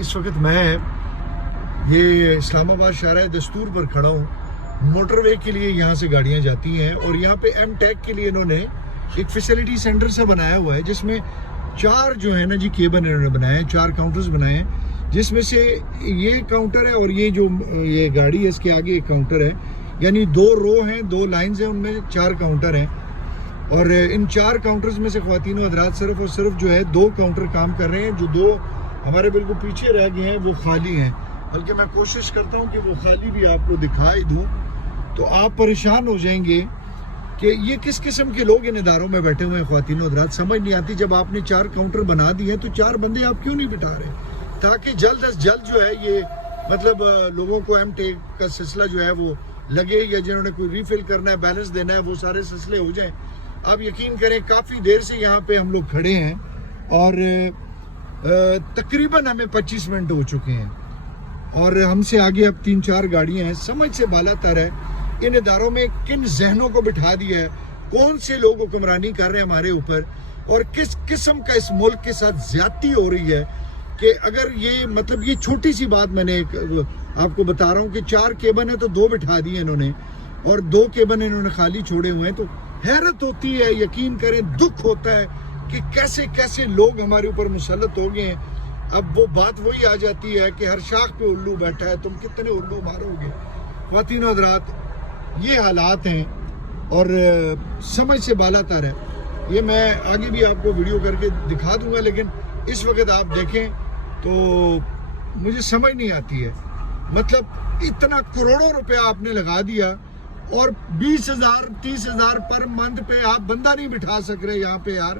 اس وقت میں یہ اسلام آباد شارع دستور پر کھڑا ہوں. موٹر وے کے لیے یہاں سے گاڑیاں جاتی ہیں اور یہاں پہ ایم ٹیک کے لیے انہوں نے ایک فیسلٹی سینٹر سا بنایا ہوا ہے جس میں 4 جو ہے نا جی کیبن انہوں نے بنائے ہیں, 4 کاؤنٹرز بنائے ہیں, جس میں سے یہ کاؤنٹر ہے اور یہ گاڑی ہے اس کے آگے ایک کاؤنٹر ہے. یعنی 2 رو ہیں, 2 لائنز ہیں, ان میں 4 کاؤنٹر ہیں. اور ان 4 کاؤنٹرز میں سے خواتین و حضرات صرف اور صرف جو ہے 2 کاؤنٹر کام کر رہے ہیں. جو 2 ہمارے بالکل پیچھے رہ گئے ہیں وہ خالی ہیں, بلکہ میں کوشش کرتا ہوں کہ وہ خالی بھی آپ کو دکھائی دوں تو آپ پریشان ہو جائیں گے کہ یہ کس قسم کے لوگ ان اداروں میں بیٹھے ہوئے ہیں. خواتین و حضرات سمجھ نہیں آتی, جب آپ نے 4 کاؤنٹر بنا دیے تو 4 بندے آپ کیوں نہیں بٹھا رہے تاکہ جلد از جلد جو ہے یہ مطلب لوگوں کو ایم ٹیک کا سلسلہ جو ہے وہ لگے, یا جنہوں نے کوئی ریفل کرنا ہے, بیلنس دینا ہے, وہ سارے سلسلے ہو جائیں. آپ یقین کریں کافی دیر سے یہاں پہ ہم لوگ کھڑے ہیں اور تقریباً ہمیں 25 منٹ ہو چکے ہیں اور ہم سے آگے اب 3-4 گاڑیاں ہیں. سمجھ سے بالا تر ہے ان اداروں میں کن ذہنوں کو بٹھا دیا ہے, کون سے لوگ حکمرانی کر رہے ہیں ہمارے اوپر, اور کس قسم کا اس ملک کے ساتھ زیادتی ہو رہی ہے. کہ اگر یہ مطلب یہ چھوٹی سی بات میں نے آپ کو بتا رہا ہوں کہ 4 کیبن ہیں تو 2 بٹھا دیے انہوں نے اور 2 کیبن انہوں نے خالی چھوڑے ہوئے ہیں. تو حیرت ہوتی ہے, یقین کریں دکھ ہوتا ہے کہ کیسے کیسے لوگ ہمارے اوپر مسلط ہو گئے ہیں. اب وہ بات وہی آ جاتی ہے کہ ہر شاخ پہ الو بیٹھا ہے, تم کتنے الو مارو گے. خواتین و حضرات یہ حالات ہیں اور سمجھ سے بالا تر ہے. یہ میں آگے بھی آپ کو ویڈیو کر کے دکھا دوں گا, لیکن اس وقت آپ دیکھیں تو مجھے سمجھ نہیں آتی ہے. مطلب اتنا کروڑوں روپیہ آپ نے لگا دیا اور 20,000 30,000 پر منتھ پہ آپ بندہ نہیں بٹھا سک رہے یہاں پہ. یار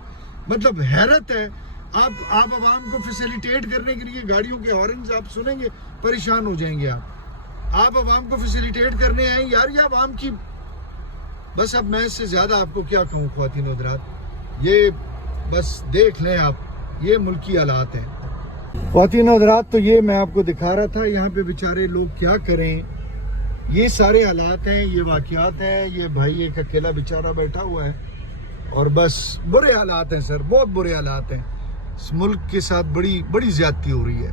مطلب حیرت ہے. آپ عوام کو فیسیلیٹیٹ کرنے کے لیے گاڑیوں کے ہارنز آپ سنیں گے پریشان ہو جائیں گے. آپ عوام کو فیسیلیٹیٹ کرنے آئیں یار, یہ عوام کی بس. اب میں اس سے زیادہ آپ کو کیا کہوں خواتین و حضرات, یہ بس دیکھ لیں آپ, یہ ملکی حالات ہیں. خواتین و حضرات تو یہ میں آپ کو دکھا رہا تھا یہاں پہ بیچارے لوگ کیا کریں. یہ سارے حالات ہیں, یہ واقعات ہیں. یہ بھائی ایک اکیلا بیچارہ بیٹھا ہوا ہے اور بس برے حالات ہیں سر, بہت برے حالات ہیں. اس ملک کے ساتھ بڑی زیادتی ہو رہی ہے.